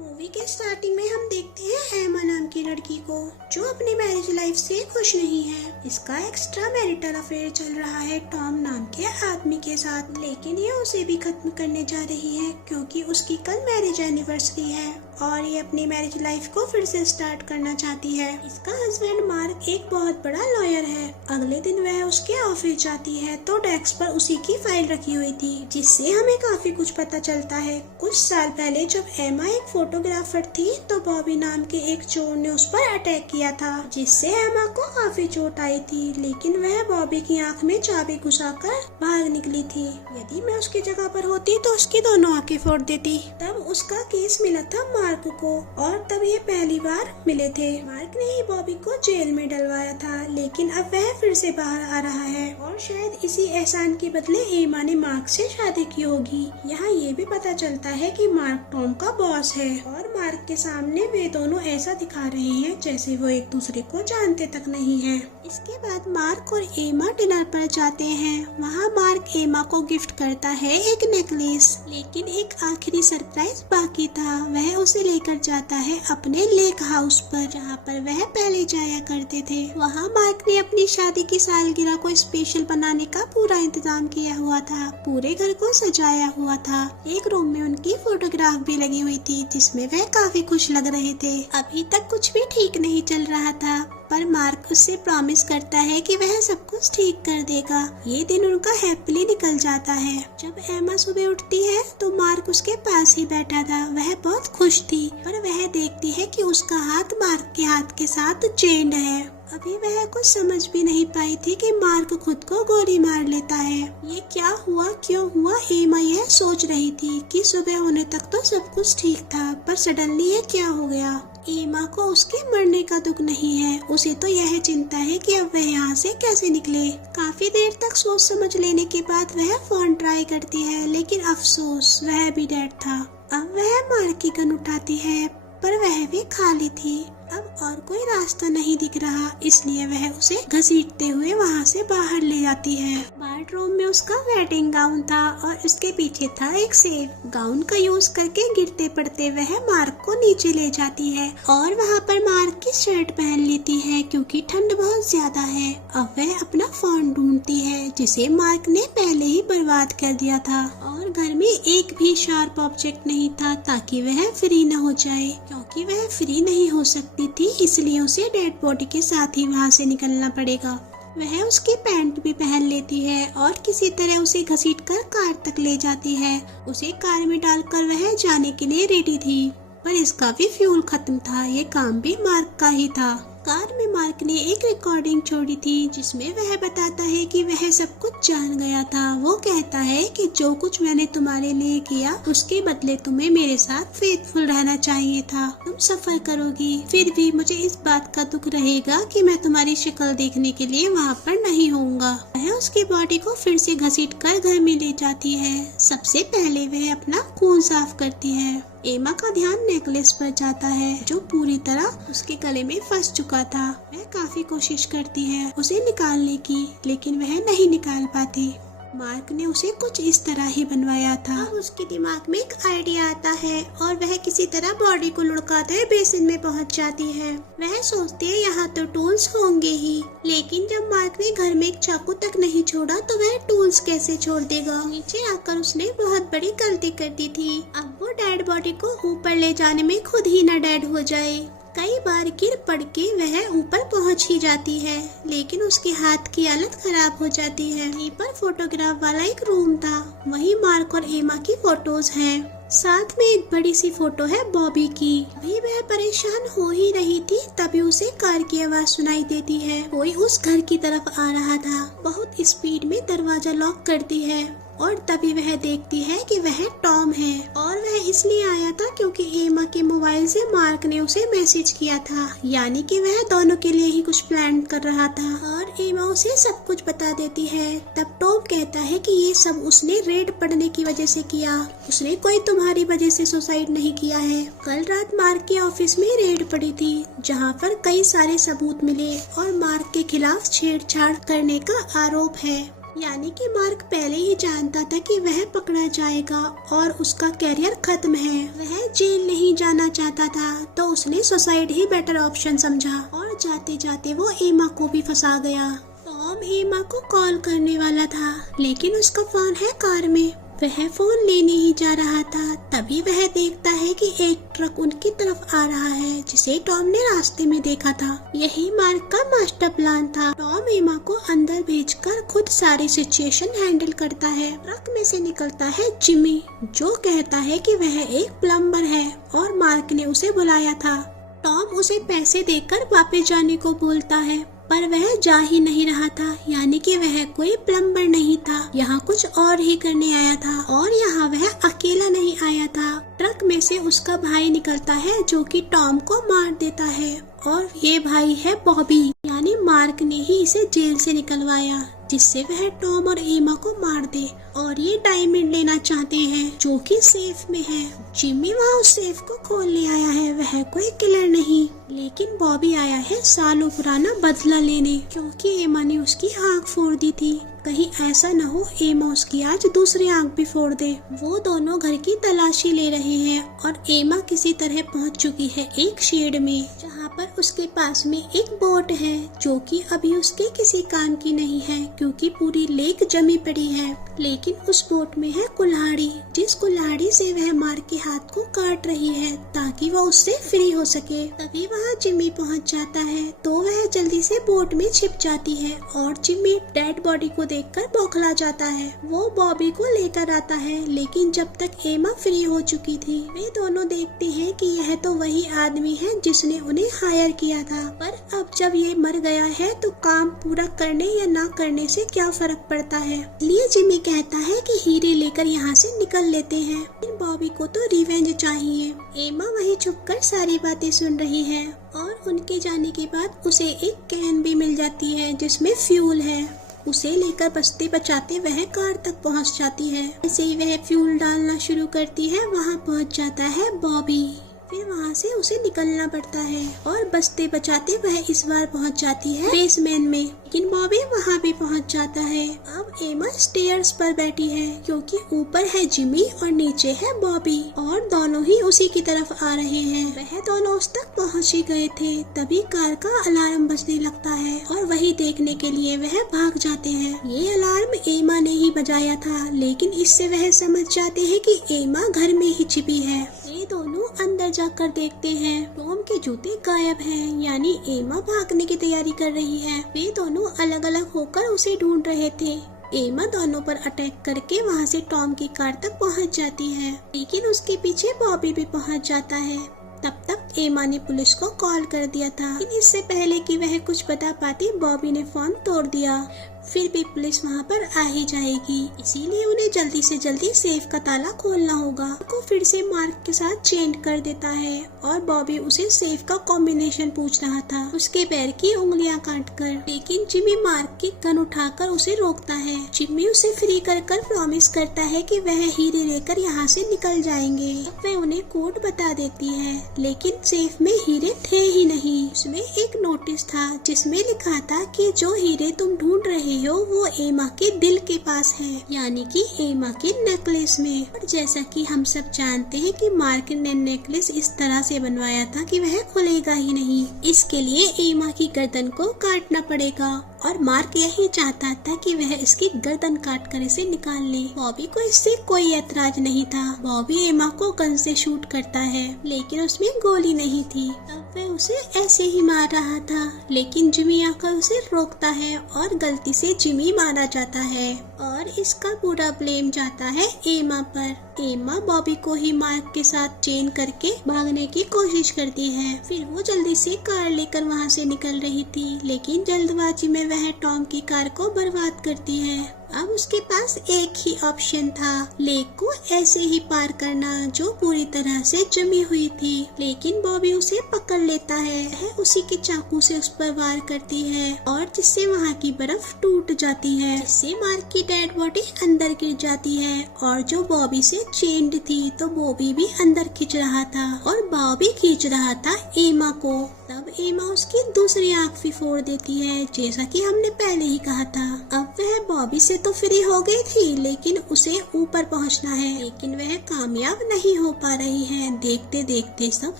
Movie के starting में हम देखते हैं एमा नाम की लड़की को जो अपनी मैरिज लाइफ से खुश नहीं है। इसका एक्स्ट्रा मैरिटल अफेयर चल रहा है टॉम नाम के आदमी के साथ, लेकिन ये उसे भी खत्म करने जा रही है क्योंकि उसकी कल मैरिज एनिवर्सरी है और ये अपनी मैरिज लाइफ को फिर से स्टार्ट करना चाहती है। इसका हस्बैंड मार्क एक बहुत बड़ा लॉयर है। अगले दिन वह उसके ऑफिस जाती है तो डेस्क पर उसी की फाइल रखी हुई थी, जिससे हमें काफी कुछ पता चलता है। कुछ साल पहले जब एमा एक फोटोग्राफर थी तो बॉबी नाम के एक चोर ने उस पर अटैक किया था, जिससे एमा को काफी चोट आई थी, लेकिन वह बॉबी की आंख में चाबी घुसाकर भाग निकली थी। यदि मैं उसकी जगह पर होती तो उसकी दोनों आंखें फोड़ देती। तब उसका केस मिला था मार्क को और तब ये पहली बार मिले थे। मार्क ने ही बॉबी को जेल में डलवाया था, लेकिन अब वह फिर से बाहर आ रहा है और शायद इसी एहसान के बदले एमा ने मार्क से शादी की होगी। यहाँ ये भी पता चलता है कि मार्क टॉम का बॉस है और मार्क के सामने वे दोनों ऐसा दिखा रहे हैं जैसे वो एक दूसरे को जानते तक नहीं है। इसके बाद मार्क और एमा डिनर पर जाते हैं। वहाँ मार्क एमा को गिफ्ट करता है एक नेकलेस, लेकिन एक आखिरी सरप्राइज बाकी था। वह उसे लेकर जाता है अपने लेक हाउस पर, जहाँ पर वह पहले जाया करते थे। वहाँ मार्क ने अपनी शादी की सालगिरह को स्पेशल बनाने का पूरा इंतजाम किया हुआ था। पूरे घर को सजाया हुआ था। एक रूम में उनकी फोटोग्राफ भी लगी हुई थी, जिसमें वह काफी खुश लग रहे थे। अभी तक कुछ भी ठीक नहीं चल रहा था, पर मार्क उससे प्रॉमिस करता है कि वह सब कुछ ठीक कर देगा। ये दिन उनका हैप्पीली निकल जाता है। जब एमा सुबह उठती है तो मार्क उसके पास ही बैठा था। वह बहुत खुश थी, पर वह देखती है कि उसका हाथ मार्क के हाथ के साथ चेंड है। अभी वह कुछ समझ भी नहीं पाई थी कि मार्क खुद को गोली मार लेता है। ये क्या हुआ, क्यों हुआ, एमा यह सोच रही थी कि सुबह होने तक तो सब कुछ ठीक था, पर सडनली ये क्या हो गया। एमा को उसके मरने का दुख नहीं है, उसे तो यह चिंता है कि अब वह यहाँ से कैसे निकले। काफी देर तक सोच समझ लेने के बाद वह फोन ट्राई करती है, लेकिन अफसोस वह भी डेड था। अब वह मार्क की गन उठाती है, पर वह भी खाली थी। अब और कोई रास्ता नहीं दिख रहा, इसलिए वह उसे घसीटते हुए वहाँ से बाहर ले जाती है। बेडरूम में उसका वेडिंग गाउन था और उसके पीछे था एक सेफ। गाउन का यूज करके गिरते पड़ते वह मार्क को नीचे ले जाती है और वहाँ पर मार्क की शर्ट पहन लेती है क्योंकि ठंड बहुत ज्यादा है। अब वह अपना फोन ढूंढती है, जिसे मार्क ने पहले ही बर्बाद कर दिया था, और घर में एक भी शार्प ऑब्जेक्ट नहीं था ताकि वह फ्री न हो जाए। क्योंकि वह फ्री नहीं हो सकती थी, इसलिए उसे डेड बॉडी के साथ ही वहाँ से निकलना पड़ेगा। वह उसकी पैंट भी पहन लेती है और किसी तरह उसे घसीटकर कार तक ले जाती है। उसे कार में डालकर वह जाने के लिए रेडी थी, पर इसका भी फ्यूल खत्म था। ये काम भी मार्क का ही था। कार में मार्क ने एक रिकॉर्डिंग छोड़ी थी, जिसमें वह बताता है कि वह सब कुछ जान गया था। वो कहता है कि जो कुछ मैंने तुम्हारे लिए किया उसके बदले तुम्हें मेरे साथ फेथफुल रहना चाहिए था। तुम सफर करोगी, फिर भी मुझे इस बात का दुख रहेगा कि मैं तुम्हारी शक्ल देखने के लिए वहाँ पर नहीं होऊंगा। वह उसकी बॉडी को फिर से घसीटकर घर में ले जाती है। सबसे पहले वह अपना खून साफ करती है। एमा का ध्यान नेकलेस पर जाता है, जो पूरी तरह उसके गले में फंस चुका था। वह काफी कोशिश करती है उसे निकालने की, लेकिन वह नहीं निकाल पाती। मार्क ने उसे कुछ इस तरह ही बनवाया था। अब उसके दिमाग में एक आइडिया आता है और वह किसी तरह बॉडी को लुढ़काते बेसिन में पहुंच जाती है। वह सोचती है यहाँ तो टूल्स होंगे ही, लेकिन जब मार्क ने घर में एक चाकू तक नहीं छोड़ा तो वह टूल्स कैसे छोड़ देगा। नीचे आकर उसने बहुत बड़ी गलती कर दी थी। अब वो डेड बॉडी को ऊपर ले जाने में खुद ही न डेड हो जाए। कई बार गिर पड़ के वह ऊपर पहुंच ही जाती है, लेकिन उसके हाथ की हालत खराब हो जाती है। वहीं पर फोटोग्राफ वाला एक रूम था, वहीं मार्क और एमा की फोटोज हैं। साथ में एक बड़ी सी फोटो है बॉबी की। भी वह परेशान हो ही रही थी, तभी उसे कार की आवाज सुनाई देती है। कोई उस घर की तरफ आ रहा था। बहुत स्पीड में दरवाजा लॉक करती है और तभी वह देखती है कि वह टॉम है, और वह इसलिए आया था क्योंकि एमा के मोबाइल से मार्क ने उसे मैसेज किया था, यानी कि वह दोनों के लिए ही कुछ प्लान कर रहा था। और एमा उसे सब कुछ बता देती है। तब टॉम कहता है कि ये सब उसने रेड पड़ने की वजह से किया, उसने कोई तुम्हारी वजह से सुसाइड नहीं किया है। कल रात मार्क के ऑफिस में रेड पड़ी थी, जहाँ पर कई सारे सबूत मिले और मार्क के खिलाफ छेड़छाड़ करने का आरोप है। यानी कि मार्क पहले ही जानता था कि वह पकड़ा जाएगा और उसका करियर खत्म है। वह जेल नहीं जाना चाहता था, तो उसने सुसाइड ही बेटर ऑप्शन समझा और जाते जाते वो एमा को भी फंसा गया। टॉम एमा को कॉल करने वाला था, लेकिन उसका फोन है कार में। वह फोन लेने ही जा रहा था, तभी वह देखता है कि एक ट्रक उनकी तरफ आ रहा है, जिसे टॉम ने रास्ते में देखा था। यही मार्क का मास्टर प्लान था। टॉम एमा को अंदर भेजकर खुद सारी सिचुएशन हैंडल करता है। ट्रक में से निकलता है जिमी, जो कहता है कि वह एक प्लम्बर है और मार्क ने उसे बुलाया था। टॉम उसे पैसे देकर वापस जाने को बोलता है, पर वह जा ही नहीं रहा था, यानी कि वह कोई प्लम्बर नहीं था, यहाँ कुछ और ही करने आया था। और यहाँ वह अकेला नहीं आया था। ट्रक में से उसका भाई निकलता है, जो कि टॉम को मार देता है। और ये भाई है बॉबी, यानी मार्क ने ही इसे जेल से निकलवाया, जिससे वह टॉम और एमा को मार दे। और ये डायमंड लेना चाहते हैं, जो कि सेफ में है। जिमी वहाँ उस सेफ को खोलने आया है, वह कोई किलर नहीं, लेकिन बॉबी आया है सालों पुराना बदला लेने, क्योंकि एमा ने उसकी आँख फोड़ दी थी। कहीं ऐसा न हो एमा उसकी आज दूसरी आँख भी फोड़ दे। वो दोनों घर की तलाशी ले रहे हैं और एमा किसी तरह पहुंच चुकी है एक शेड में, जहां पर उसके पास में एक बोट है, जो कि अभी उसके किसी काम की नहीं है, क्योंकि पूरी लेक जमी पड़ी है। लेकिन उस बोट में है कुल्हाड़ी, जिस कुल्हाड़ी से वह मार के हाथ को काट रही है, ताकि वह उससे फ्री हो सके। तभी वहाँ जिमी पहुँच जाता है, तो वह जल्दी से बोट में छिप जाती है और जिमी डेड बॉडी को देखकर बौखला जाता है। वो बॉबी को लेकर आता है, लेकिन जब तक एमा फ्री हो चुकी थी, वे दोनों देखते हैं कि यह तो वही आदमी है जिसने उन्हें हायर किया था। पर अब जब ये मर गया है, तो काम पूरा करने या ना करने से क्या फर्क पड़ता है। इसलिए जिमी कहता है कि हीरे लेकर यहाँ से निकल लेते हैं। बॉबी को तो रिवेंज चाहिए। एमा वहीं छुपकर सारी बातें सुन रही है और उनके जाने के बाद उसे एक कैन भी मिल जाती है, जिसमें फ्यूल है। उसे लेकर बचते बचाते वह कार तक पहुंच जाती है। ऐसे ही वह फ्यूल डालना शुरू करती है, वहां पहुंच जाता है बॉबी। फिर वहां से उसे निकलना पड़ता है और बचते बचाते वह इस बार पहुंच जाती है बेसमेंट में, लेकिन बॉबी वहां भी पहुंच जाता है। अब एमा स्टेयर्स पर बैठी है, क्योंकि ऊपर है जिमी और नीचे है बॉबी, और दोनों ही उसी की तरफ आ रहे हैं। वह दोनों उस तक पहुंच ही गए थे, तभी कार का अलार्म बजने लगता है और वही देखने के लिए वह भाग जाते हैं। ये अलार्म एमा ने ही बजाया था, लेकिन इससे वह समझ जाते हैं कि एमा घर में ही छिपी है। ये दोनों अंदर जाकर देखते हैं, टॉम के जूते गायब हैं, यानी एमा भागने की तैयारी कर रही है। वे दोनों अलग अलग होकर उसे ढूंढ रहे थे। एमा दोनों पर अटैक करके वहां से टॉम की कार तक पहुंच जाती है, लेकिन उसके पीछे बॉबी भी पहुंच जाता है। तब तक एमा ने पुलिस को कॉल कर दिया था, लेकिन इससे पहले कि वह कुछ बता पाती, बॉबी ने फोन तोड़ दिया। फिर भी पुलिस वहाँ पर आ ही जाएगी, इसीलिए उन्हें जल्दी से जल्दी सेफ का ताला खोलना होगा। को फिर से मार्क के साथ चेंज कर देता है और बॉबी उसे सेफ का कॉम्बिनेशन पूछ रहा था, उसके पैर की उंगलियां काटकर। लेकिन जिमी मार्क की गन उठाकर उसे रोकता है। जिमी उसे फ्री कर प्रॉमिस करता है कि वह हीरे लेकर यहाँ से निकल जाएंगे। अब वह उन्हें कोड बता देती है, लेकिन सेफ में हीरे थे ही नहीं। उसमें एक नोटिस था जिसमें लिखा था कि जो हीरे तुम ढूंढ रहे हो वो एमा के दिल के पास है, यानी कि एमा के नेकलेस में। और जैसा कि हम सब जानते हैं कि मार्क ने नेकलेस इस तरह से बनवाया था कि वह खुलेगा ही नहीं। इसके लिए एमा की गर्दन को काटना पड़ेगा और मार्क यही चाहता था कि वह इसकी गर्दन काट कर इसे निकाल ले। बॉबी को इससे कोई ऐतराज नहीं था। बॉबी एमा को गन से शूट करता है, लेकिन उसमें गोली नहीं थी। अब वह उसे ऐसे ही मार रहा था, लेकिन जिमी आकर उसे रोकता है और गलती से जिमी मारा जाता है और इसका पूरा ब्लेम जाता है एमा पर। एमा बॉबी को ही मार्क के साथ चेन करके भागने की कोशिश करती है। फिर वो जल्दी से कार लेकर वहाँ से निकल रही थी, लेकिन जल्दबाजी में वह टॉम की कार को बर्बाद करती है। अब उसके पास एक ही ऑप्शन था, लेक को ऐसे ही पार करना जो पूरी तरह से जमी हुई थी। लेकिन बॉबी उसे पकड़ लेता है, वह उसी के चाकू से उस पर वार करती है और जिससे वहाँ की बर्फ टूट जाती है, जिससे मार्क की डेड बॉडी अंदर गिर जाती है। और जो बॉबी से चेंड थी, तो बॉबी भी अंदर खींच रहा था और बॉबी खींच रहा था एमा को। तब एमा उसकी दूसरी आँख भी फोड़ देती है, जैसा कि हमने पहले ही कहा था। अब वह बॉबी से तो फ्री हो गई थी, लेकिन उसे ऊपर पहुंचना है, लेकिन वह कामयाब नहीं हो पा रही है। देखते देखते सब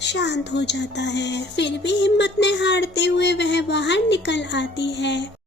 शांत हो जाता है। फिर भी हिम्मत न हारते हुए वह बाहर निकल आती है।